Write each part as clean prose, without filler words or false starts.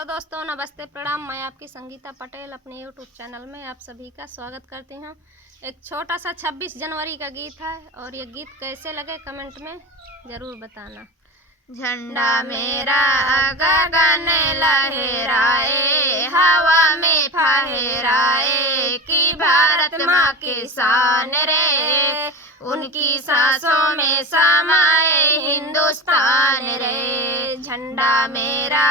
Hello दोस्तों, नमस्ते, प्रणाम। मैं आपकी संगीता पटेल अपने यूट्यूब चैनल में आप सभी का स्वागत करती हूँ। एक छोटा सा 26 जनवरी का गीत है और ये गीत कैसे लगे कमेंट में ज़रूर बताना। झंडा मेरा गगन लहराए, हवा में फहराए कि भारत माँ की शान रे, उनकी सांसों में समाए हिंदुस्तान रे। झंडा मेरा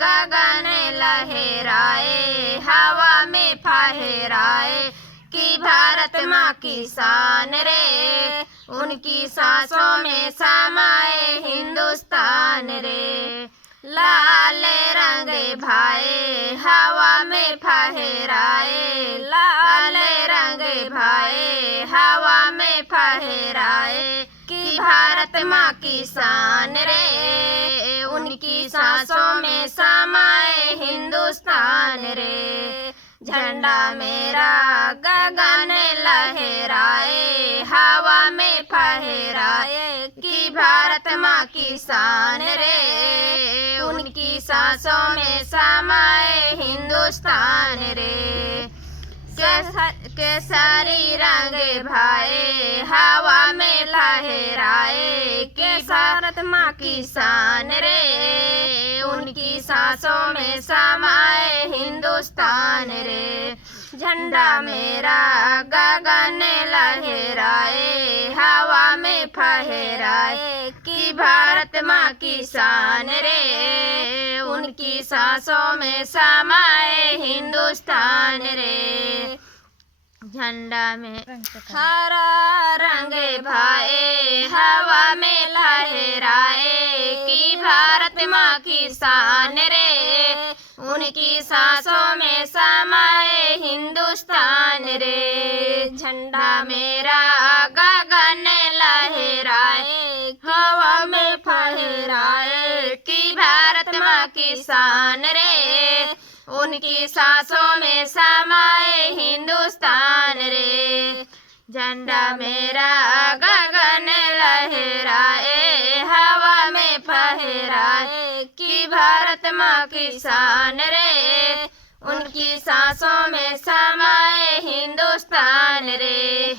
गगन लहराए, हवा में फहराए कि भारत माँ की शान रे, उनकी सांसों में समाए हिंदुस्तान रे। लाल रंग भाए हवा में फहराए, लाल रंग भाए हवा में फहराए कि भारत माँ की शान रे, उनकी सांसों में समाए हिंदुस्तान रे। झंडा मेरा गगन लहराए, हवा में फहराए कि भारत माँ की शान रे, उनकी सांसों में समाए हिंदुस्तान रे। केसरी रंग भाए हवा में लहराए कि भारत माँ की शान रे, उनकी सांसों में समाए हिंदुस्तान रे। झंडा मेरा गगन लहराए, हवा में फहराए कि भारत माँ की शान रे, उनकी सांसों में समाए हिंदुस्तान रे। झंडा में हरा रंग भाए हवा में लहराए कि भारत माँ की शान रे, उनकी सांसों में समाए हिंदुस्तान रे। झंडा मेरा गगन लहराए, हवा में फहराए कि भारत माँ की शान रे, उनकी सांसों में समाए हिंदुस्तान रे। झंडा मेरा गगन लहराए, हवा में फहराए कि भारत माँ की शान रे, उनकी सांसों में समाए हिंदुस्तान रे।